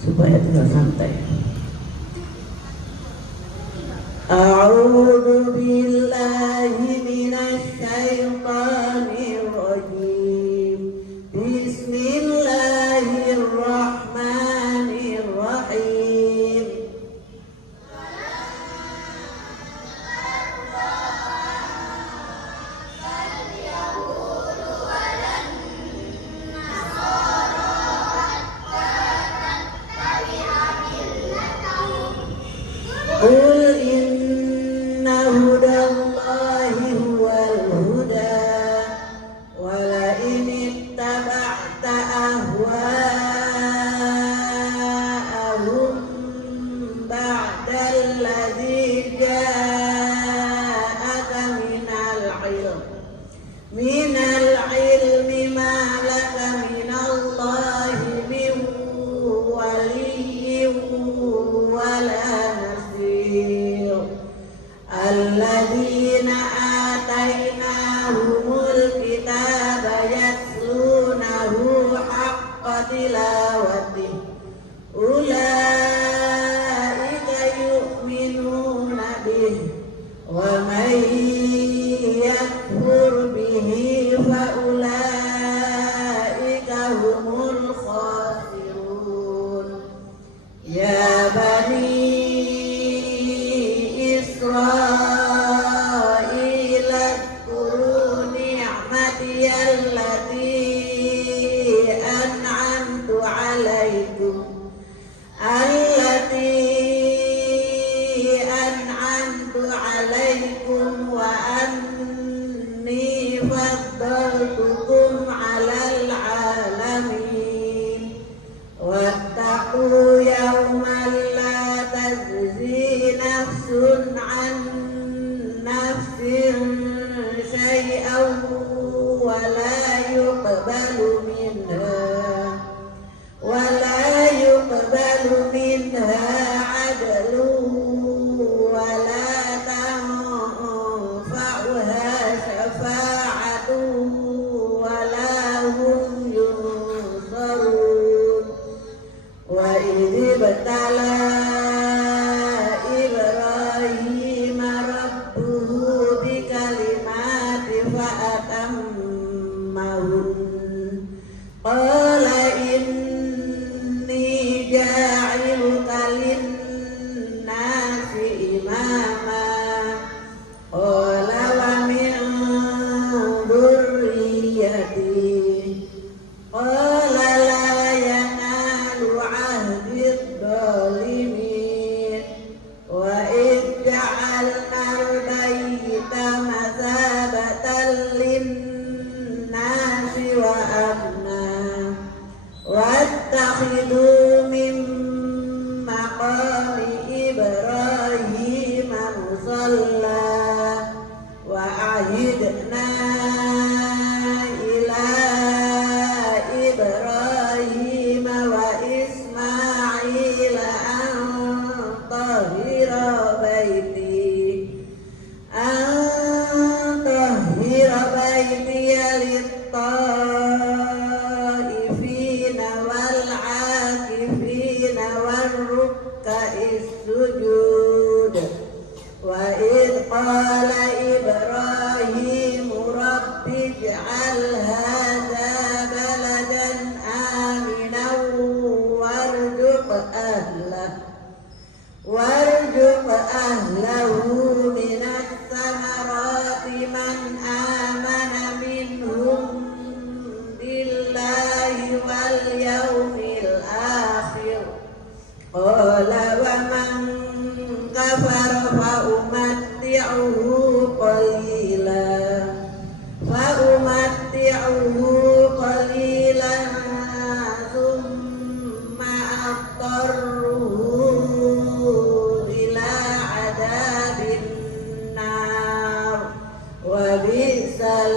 supaya tinggal santai. A'udzu billahi minasy syaithanir rajim. Bismillahirrahmanirrahim. Qul inna hudallahi huwal huda wa la in ittaba'ta ahwa'ahum ba'dalladzi ja'aka minal ilmi ma laka minallahi min waliyyin wala alladzina atainahumul kitaba yatlunahu haqqa tilawatih ulaika yu'minuna bihi wa man yakfur bihi fa ulaika humul khasirun. Ya bani Israil adkuru ni'mati allati an'amtu alaikum wa anni faddaltukum 'alal 'alamin wattaqu yawman la tajzi nafsun 'an nafsin syai'an wa la yuqbalu minha 'adlun wa la tanfa'uha syafa'atun wa la hum yunsarun. Wa idh ibtala Ibrahim rabbuhu bikalimati fa'atammahun qala inni ja'iluka linnasi imama qala wa min dhurriyyati qala la yanalu 'ahdid dhalimin wa idh ja'alna al-bayta mathabatan linnasi wa amna wattakhidhu min maqami Ibrahim musalla wa ahidna ila Ibrahim wa Ismail an tahira baiti lit-taifina wal 'akifina war rukka'is sujud. Wa idh qala Ibrahim rabbi ij'al hadha baladan aminan warzuq ahlahu minas samarati man amana minhum billahi wal yawmil akhir qala wa man kafara fa umatti'uhu qalilan thumma adtarruhu ila adabin nar wa bi'sal